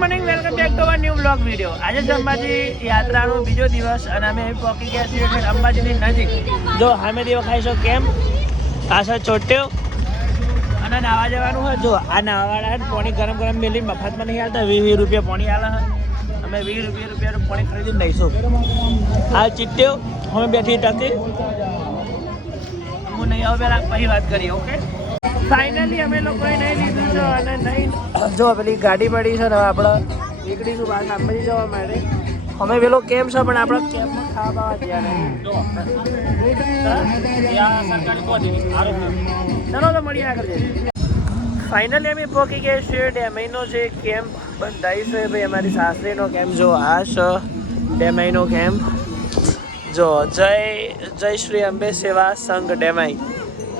Morning, welcome back to our new blog video. આજે છે અંબાજી યાત્રાનો બીજો દિવસ અને અમે પહોંચી ગયા છીએ અંબાજીની નજીક. જો, સામે દેખાય છે કેમ? પાછળ ચોટ્યો. અને નાવા જવાનું હોય, જો, આ નાવાવાળા પાણી ગરમ ગરમ મેલી, મફતમાં નહીં આવતા વીસ વીસ રૂપિયા પાણી આલે અમે વીસ રૂપિયા રૂપિયાનું પાણી ખરીદીને લઈશું. આ ચીટ્યો અમે બેઠી ટકી હું નહીં આવું પહેલાં પછી વાત કરીએ, ઓકે? ફાઇનલી અમે લોકોએ નહીં લીધું છે અને નહીં. જો પેલી ગાડી પડી છે ને આપણે નીકળીશું બહાર અંબાજી જવા માટે. અમે પેલો કેમ છે, પણ આપણે કેમ્પમાં ખાવા બાવા ગયા ચલો, તો મળીએ આગળ ફાઇનલી અમે પહોંચી ગયા છીએ ડેમઈનો જે કેમ્પ બંધાઈ છે ભાઈ, અમારી સાસરીનો કેમ્પ. જો, આ છે ડેમઈનો કેમ્પ. જો, જય જય શ્રી અંબે સેવા સંઘ ડેમાઈ.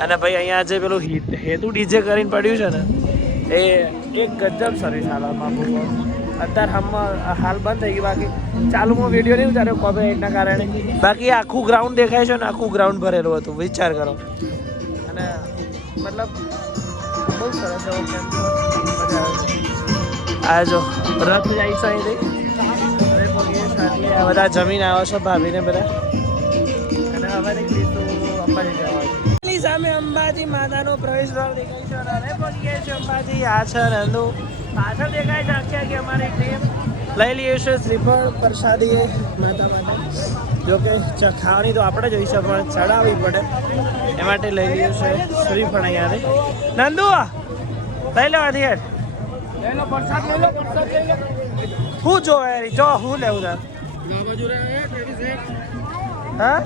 અને ભાઈ અહીંયા જે પેલું હેતુ ડીજે કરીને પડ્યું છે ને, એ એક ગજબ સર્વિસ હાલમાં બહુ અત્યારે હમ હાલ બંધ થઈ ગઈ, બાકી ચાલુ હું વીડિયો નહીં ઉતાર્યો કોપીરાઇટના કારણે. બાકી આખું ગ્રાઉન્ડ દેખાય છે ને, આખું ગ્રાઉન્ડ ભરેલું હતું, વિચાર કરો. અને મતલબ બહુ સરસ એવો. આ જો, રથ જાય છે અહીંથી. બધા જમીન આવ્યો છે ભાભીને બધા. અને હવે નીકળીશું અંબાજી જવા. સામે અંબાજી માતાનો પ્રવેશ દ્વાર દેખાય છે અને હવે પહોંચી છે અંબાજી. આ છે નંદુ. પાછળ દેખાય છે આખી આખી અમારી ટીમ. લઈ લઈએ છે શ્રીફળ પ્રસાદી માતા માટે જો કે ખાવાની તો આપણે જોઈ છે પણ ચડાવવી પડે. એ માટે લઈ લઈએ છે શ્રીફળ અહીંયાથી. નંદુ લઈ લેવાથી હેઠ. હું જોવે રી જો હું લેવું તાર. હા?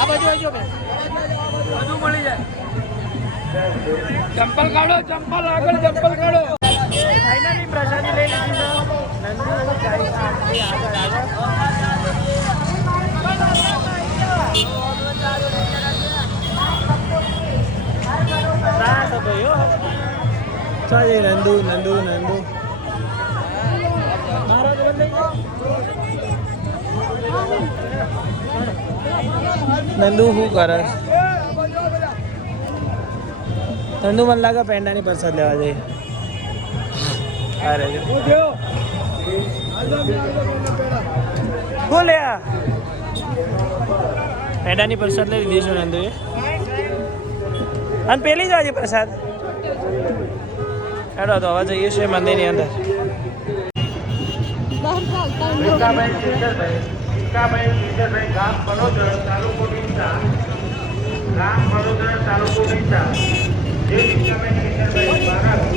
આ બાજુ આવજો બે બધું મળી જાય. ચંપલ કાઢો ચંપલ આગળ ચંપલ કાઢો. ફાઇનલી પ્રસાદી લઈ લીધી નંદુ આગળ આગળ નંદુ નંદુ નંદુ. મારો. નંદુ શું કરે? નંદુ મને લાગે પેંડાની પરસાદ લેવા જઈએ અરે. શું લે પેંડાની પ્રસાદ લઈ લીધી છે નંદુએ. અને પેલી જ આજે પ્રસાદ? હેડો તો હવે જઈએ છીએ મંદિરની અંદર.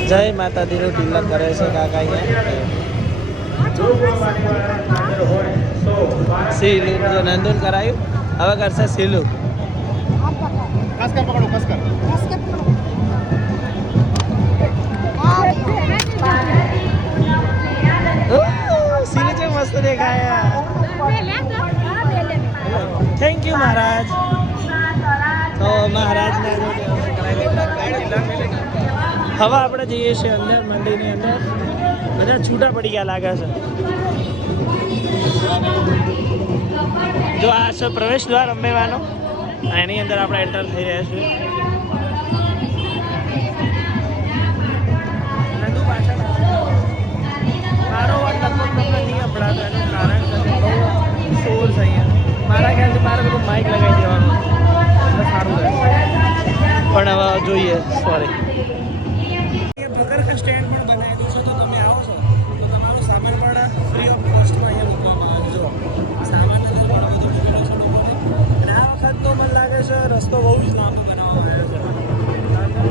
જય માતાજીનું તિલક કરે છે કાકા અહીંયા. સીલું જો નંદુન કરાયું. હવે કરશે સીલું મસ્ત દેખાયા. થેન્ક યુ મહારાજ. મહારાજના. હવે આપણે જઈએ છીએ અંદર, મંદિરની અંદર. બધા છૂટા પડી ગયા લાગે છે. જો આ છે પ્રવેશ દ્વાર અંબેવાનો એની અંદર આપણે એન્ટર થઈ રહ્યા છીએ. મારો અવાજ તમને નહીં સંભળાતો એનું કારણ બહુ અહીંયા. મારા ખ્યાલથી મારે બધું માઇક લગાવી દેવાનું. પણ જોઈએ સોરી અને રસ્તો બહુ જ લાંબો બનાવવામાં આવ્યો છે. અંદર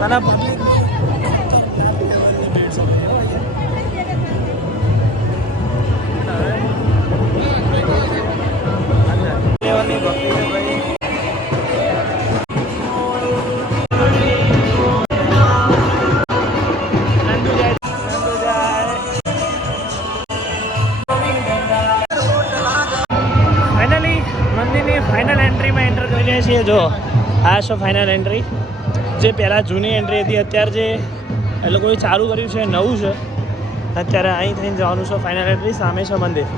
જવાનું આપણી ફાઇનલ એન્ટ્રીમાં એન્ટર કરી રહ્યા છીએ. જો આ છે ફાઇનલ એન્ટ્રી જે પહેલાં જૂની એન્ટ્રી હતી અત્યારે જે એ લોકોએ ચાલુ કર્યું છે નવું છે અત્યારે અહીં થઈને જવાનું છે ફાઇનલ એન્ટ્રી સામે છે મંદિર.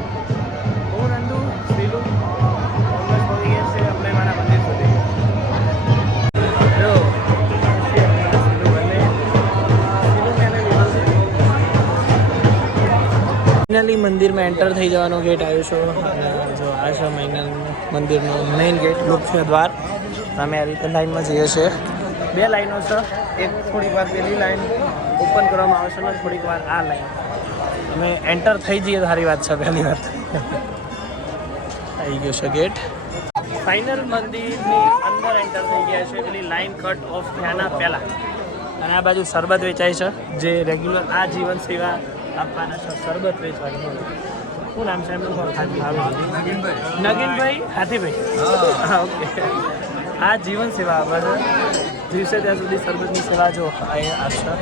ફાઇનલી મંદિરમાં એન્ટર થઈ જવાનો ગેટ આવ્યો છે. અને છે મહિના મંદિરનો મેઇન ગેટ મુખ્ય દ્વાર. અમે આ રીતે લાઈનમાં જઈએ છીએ. બે લાઈનો છે. એક થોડીક વાર પેલી લાઈન ઓપન કરવામાં આવશે ને થોડીક વાર આ લાઈન અમે એન્ટર થઈ જઈએ સારી વાત છે પહેલી વાત આવી ગયો છે ગેટ ફાઇનલ મંદિરની અંદર એન્ટર થઈ ગયા છે. પેલી લાઈન કટ ઓફ થયાના પહેલાં. અને આ બાજુ શરબત વેચાય છે. જે રેગ્યુલર આ જીવન સેવા આપવાના છે, શરબત વેચવાનું. શું નામ છે એમનું નગીનભાઈ હાથીભાઈ. ઓકે. આ જીવન સેવા આપે દિવસે ત્યાં સુધી શરબતની સેવા જો અહીંયા આપશે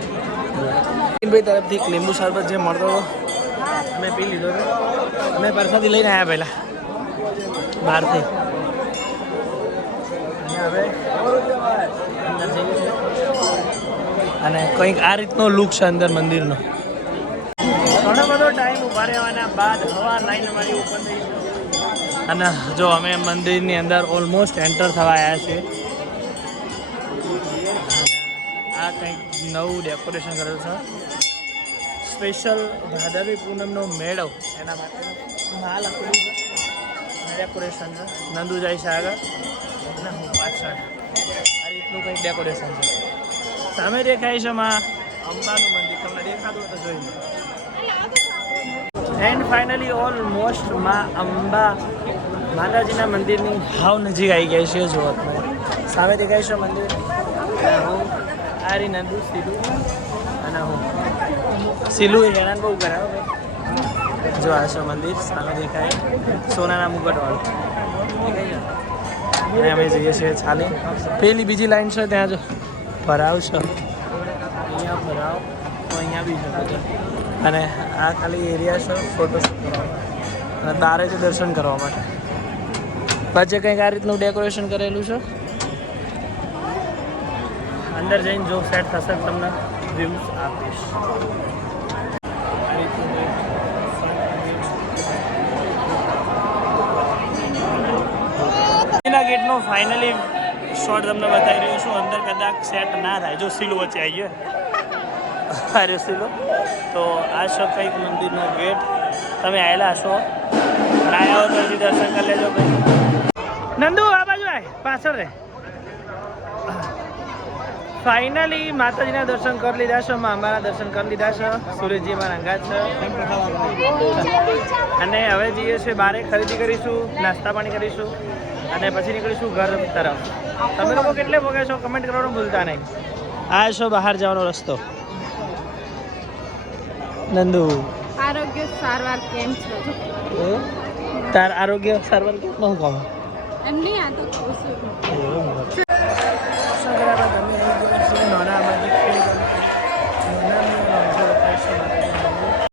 નગીનભાઈ તરફથી એક લીંબુ શરબત જે મળતો હતો અમે પી લીધો હતો. અમે પરસાદી લઈને આવ્યા પહેલાં. બહારથી. અને હવે. અને કંઈક આ રીતનો લુક છે અંદર મંદિરનો. ઘણો બધો ટાઈમ ઊભા રહેવાના બાદ હવા લાઈન અમારી ઓપન થઈ અને જો અમે મંદિરની અંદર ઓલમોસ્ટ એન્ટર થવા આવ્યા છીએ. આ કંઈક નવું ડેકોરેશન કરેલું છે. સ્પેશિયલ ભાદરવી પૂનમનો મેળો. એના માટે માલ આપેલું છે. ડેકોરેશન છે. નંદુ જાય છે આગળ અને હું પાછળ. આ રીતનું કંઈક ડેકોરેશન છે. સામે દેખાય છે માં અંબાનું મંદિર. તમને દેખાતું હોય તો જોઈ લો. એન્ડ ફાઇનલી ઓલમોસ્ટમાં અંબા માતાજીના મંદિરની હાવ નજીક આવી ગઈ છે, જુઓ તમે. સામે દેખાય છે મંદિર. હું, આરી, નંદુ, સિલુ અને હું. સીલું હેરાન બહુ કરે જો આ છે મંદિર, સામે દેખાય સોનાના મુગટવાળું? અને અમે જઈએ છીએ ચાલી પેલી બીજી લાઈન છે, ત્યાં જો. ભરાવ છે. અહીંયા ભરાવ. તો અહીંયા બી શકો છો અને આ ખાલી એરિયા છે ફોટો કરવા. અને બારે જ દર્શન કરવા માટે. વચ્ચે કંઈક આ રીતનું ડેકોરેશન કરેલું છે? અંદર જઈને જો સેટ થશે તમને વ્યૂઝ આપીશ. ગેટનો ફાઇનલી શોટ તમને બતાવી રહ્યો છું. અંદર કદાચ સેટ ના થાય. જો સીલ વચ્ચે આવી અરે તો આ છો કંઈક મંદિરનો ગેટ. તમે આવેલા છો. ના આવ્યા હો તો દર્શન કરી લેજો ભાઈ. નંદુ આ બાજુ આય પાછળ રે. ફાઇનલી માતાજીના દર્શન કરી લીધા છે મામાના દર્શન કરી લીધા છે. સુરેશજી અમારા છે. અને હવે જઈએ છીએ બારે ખરીદી કરીશું નાસ્તા પાણી કરીશું અને પછી નીકળીશું ઘર તરફ. તમે લોકો કેટલે ભોગે છો? કમેન્ટ કરવાનું ભૂલતા નહીં. આ છો બહાર જવાનો રસ્તો. નંદુ? આરોગ્ય સારવાર કેમ છે? તાર આરોગ્ય સારવાર કેમ? નું કામ એમની આ તો ખુશ. છું નાના